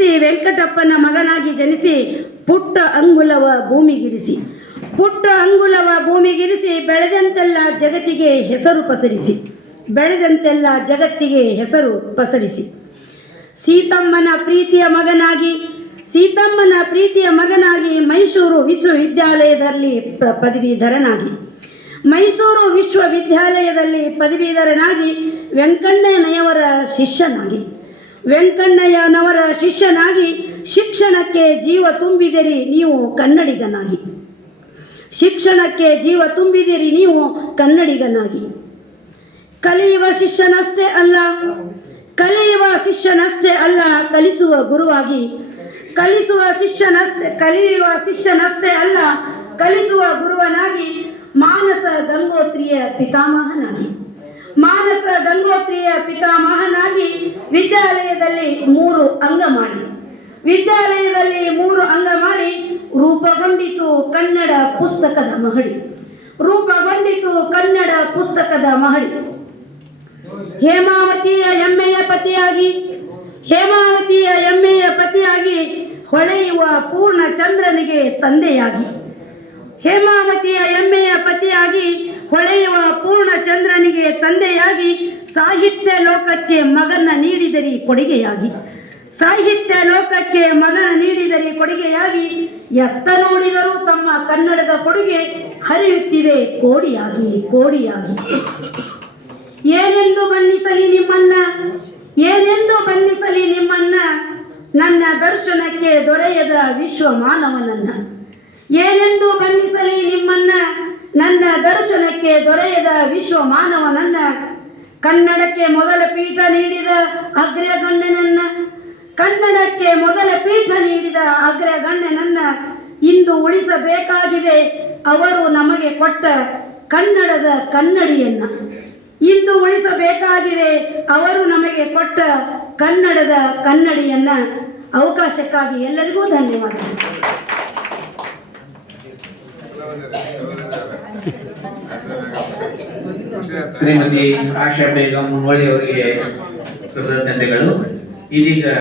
ಜನಿಸಿ ವೆಂಕಟಪ್ಪನ ಮಗನಾಗಿ ಜನಿಸಿ ಪುಟ್ಟ ಅಂಗುಲವ ಭೂಮಿಗಿರಿಸಿ ಪುಟ್ಟ ಅಂಗುಲವ ಭೂಮಿಗಿರಿಸಿ ಬೆಳೆದಂತೆಲ್ಲ ಜಗತ್ತಿಗೆ ಹೆಸರು ಪಸರಿಸಿ ಬೆಳೆದಂತೆಲ್ಲ ಜಗತ್ತಿಗೆ ಹೆಸರು ಪಸರಿಸಿ ಸೀತಮ್ಮನ ಪ್ರೀತಿಯ ಮಗನಾಗಿ ಮೈಸೂರು ವಿಶ್ವವಿದ್ಯಾಲಯದಲ್ಲಿ ಪದವೀಧರನಾಗಿ ಮೈಸೂರು ವಿಶ್ವವಿದ್ಯಾಲಯದಲ್ಲಿ ಪದವೀಧರನಾಗಿ ವೆಂಕಣ್ಣಯ್ಯನವರ ಶಿಷ್ಯನಾಗಿ ಶಿಕ್ಷಣಕ್ಕೆ ಜೀವ ತುಂಬಿದಿರಿ ನೀವು ಕನ್ನಡಿಗನಾಗಿ ಶಿಕ್ಷಣಕ್ಕೆ ಜೀವ ತುಂಬಿದಿರಿ ನೀವು ಕನ್ನಡಿಗನಾಗಿ ಕಲಿಯುವ ಶಿಷ್ಯನಷ್ಟೇ ಅಲ್ಲ ಕಲಿಸುವ ಗುರುವಾಗಿ ಕಲಿಯುವ ಶಿಷ್ಯನಷ್ಟೇ ಅಲ್ಲ ಕಲಿಸುವ ಗುರುವನಾಗಿ ಮಾನಸ ಗಂಗೋತ್ರಿಯ ಪಿತಾಮಹನಾಗಿ ವಿದ್ಯಾಲಯದಲ್ಲಿ ಮೂರು ಅಂಗ ಮಾಡಿ ರೂಪುಗೊಂಡಿತು ಕನ್ನಡ ಪುಸ್ತಕದ ಮಹಡಿ ಹೇಮಾವತಿಯ ಹೆಮ್ಮೆಯ ಪತಿಯಾಗಿ ಹೊಳೆಯುವ ಪೂರ್ಣ ಚಂದ್ರನಿಗೆ ತಂದೆಯಾಗಿ ಸಾಹಿತ್ಯ ಲೋಕಕ್ಕೆ ಮಗನ ನೀಡಿದರಿ ಕೊಡುಗೆಯಾಗಿ ಎತ್ತ ನೋಡಿದರೂ ತಮ್ಮ ಕನ್ನಡದ ಕೊಡುಗೆ ಹರಿಯುತ್ತಿದೆ ಕೋಡಿಯಾಗಿ ಏನೆಂದು ಬಣ್ಣಿಸಲಿ ನಿಮ್ಮನ್ನ ನನ್ನ ದರ್ಶನಕ್ಕೆ ದೊರೆಯದ ವಿಶ್ವಮಾನವನನ್ನ ಕನ್ನಡಕ್ಕೆ ಮೊದಲ ಪೀಠ ನೀಡಿದ ಅಗ್ರಗಣ್ಯನನ್ನ ಇಂದು ಉಳಿಸಬೇಕಾಗಿದೆ ಅವರು ನಮಗೆ ಕೊಟ್ಟ ಕನ್ನಡದ ಕನ್ನಡಿಯನ್ನ ಅವಕಾಶಕ್ಕಾಗಿ ಎಲ್ಲರಿಗೂ ಧನ್ಯವಾದಗಳು. ಶ್ರೀಮತಿ ಆಶಾ ಬೇಗಂ ಮುನ್ನೋಳಿ ಅವರಿಗೆ ಕೃತಜ್ಞತೆಗಳು. ಇದೀಗ